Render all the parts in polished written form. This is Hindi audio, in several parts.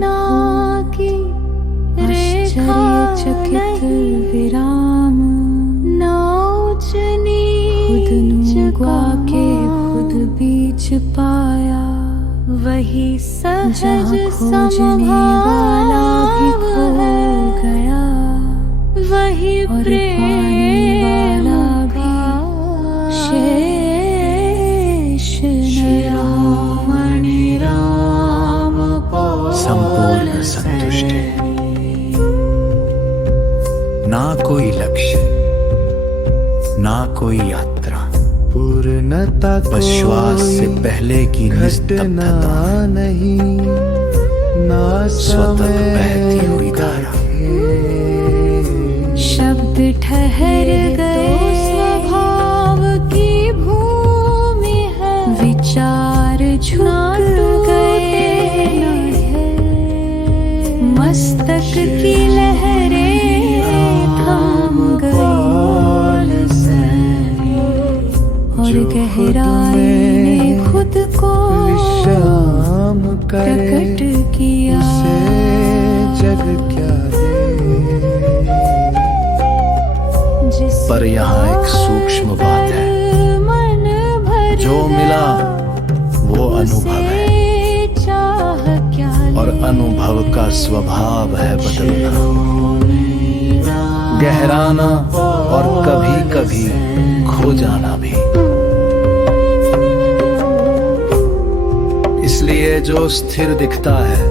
कल्पना की रेखा चकित विराम, ना ऊंच खुद नीच नुआ के खुद बीच पाया। वही सहज जहाँ खोजने वाला भी खो समभाव है, गया, वही और पाने प्रेम वाला भी का शेष न रहा। संपूर्ण संतुष्टि, ना कोई लक्ष्य, ना कोई यात्रा, पूर्णता बस श्वास से पहले की घटना निस्तब्धता, नहीं, ना स्वतः समय बहती हुई धारा। शब्द ठहर गए, स्वभाव की भूमि है, विचार झुक गए, मस्तक की लहरें थम गई, और गहराई ने खुद को विश्राम करे, प्रकट किया। उसे जग क्या दे। पर यहाँ एक सूक्ष्म बात है, मन भर जो मिला वो अनुभव है, चाह क्या और अनुभव का स्वभाव है बदलना, गहराना और कभी कभी खो जाना भी। इसलिए जो स्थिर दिखता है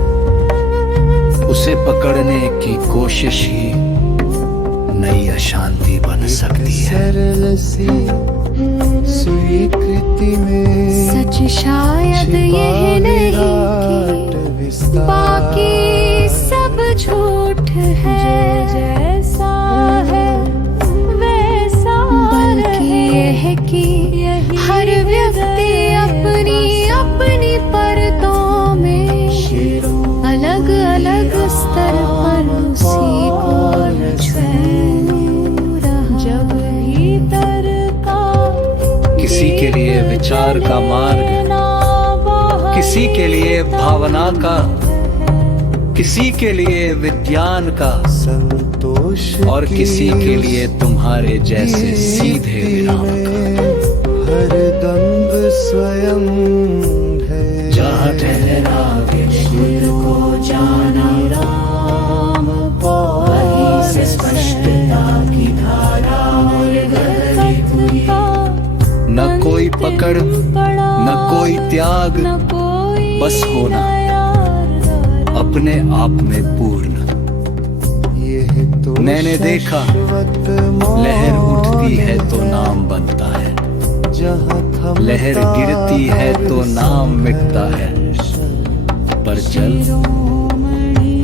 उसे पकड़ने की कोशिश ही नई अशांति बन सकती है। सरल सी स्वीकृति में सच शायद यह नहीं कि बाकी सब झूठ है, जैसा है वैसा बल्कि यह कि हर व्यक्ति अपनी अपनी परतों में अलग अलग स्तर पर उसी को छू रहा। जब भीतर का किसी के लिए विचार का मार्ग, किसी के लिए भावना का, किसी के लिए विज्ञान का, संतोष और किसी के लिए तुम्हारे जैसे सीधे विराम का। हर दंभ स्वयं है, जहाँ ठहरा के खुद को जाना, वहीं से स्पष्टता की धारा गहरी हुई। न कोई पकड़, न कोई त्याग, बस होना अपने आप में पूर्ण। यह तो मैंने देखा लहर उठती है तो नाम बनता है, लहर गिरती है तो नाम मिटता है, पर जल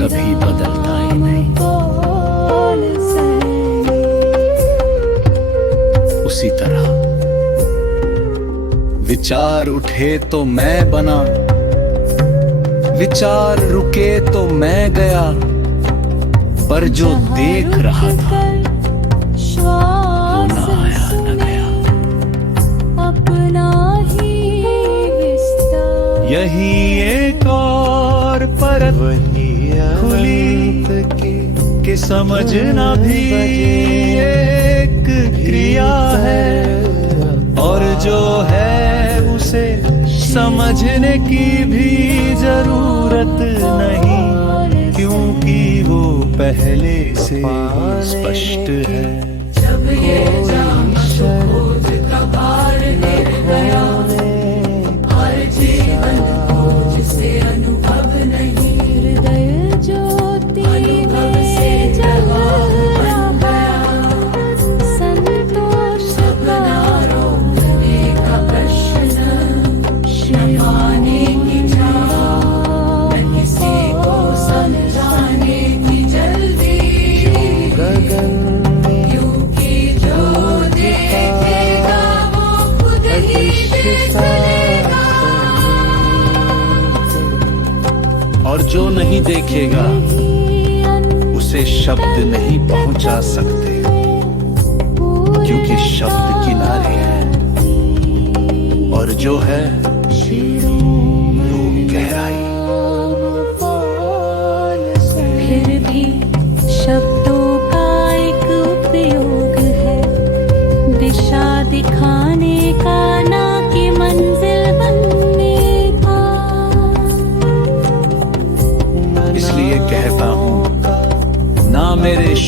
कभी बदलता ही नहीं। उसी तरह विचार उठे तो मैं बना, विचार रुके तो मैं गया, पर जो देख रहा था वो ना आया न गया। अपना ही विस्तार, यही एक और परत खुली कि समझना भी एक क्रिया है, और जो है उसे समझने की भी जरूरत नहीं, क्योंकि वो पहले से स्पष्ट है। जब ये जाम खोज का भार गिर गया, हर जीवन खोज से अनुभव नहीं, हृदय ज्योति में जल रहा, संतोष का रोकने का प्रश्न, न पाने की चाह, न किसी को समझाने की जल्दी, क्योंकि जो देखेगा वो खुद ही देख लेगा, और जो नहीं देखेगा उसे शब्द नहीं पहुंचा सकते, क्योंकि शब्द किनारे है, और जो है वो गहराई।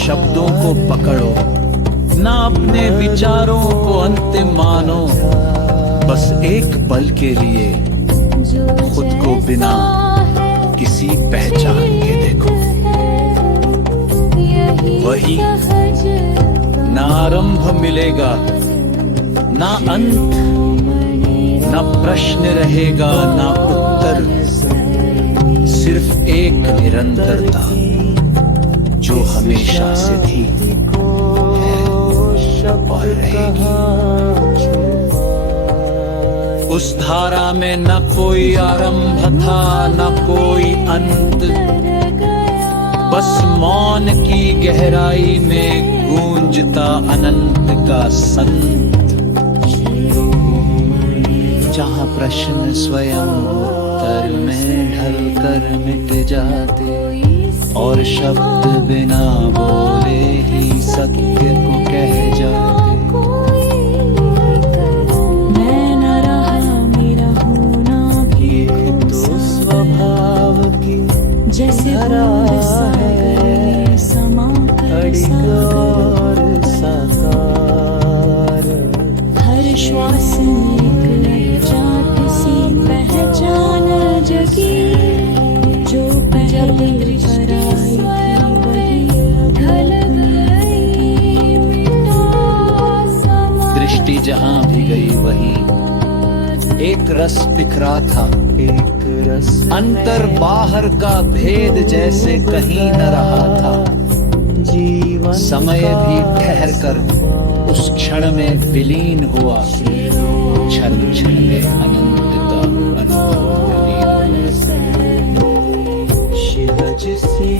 शब्दों को पकड़ो, ना अपने विचारों को अंतिम मानो। बस एक पल के लिए खुद को बिना किसी पहचान के देखो। वही ना आरंभ मिलेगा, ना अंत, ना प्रश्न रहेगा, ना उत्तर, सिर्फ एक निरंतरता जो हमेशा से थी, है और रहेगी। उस धारा में न कोई आरंभ था, न कोई अंत, बस मौन की गहराई में गूंजता अनंत का संत। जहाँ प्रश्न स्वयं उत्तर में ढलकर मिट जाते, और शब्द बिना बोले ही सत्य को कह जाते। मैं न रहा मेरा होना भी तो स्वभाव की जैसे बूंद सागर में समा कर और साकार। हर श्वास में एक जात सी पहचान जगी, जो पहले पर आई थी वही ढल गई, मिटा समा। दृष्टि जहाँ भी गई वही एक रस बिखरा था, एक रस अंतर बाहर का भेद जैसे कहीं न रहा था। जीवन समय भी ठहर कर उस क्षण में विलीन हुआ, क्षण क्षण में अनंत का अनुभव विलीन। शिलज सी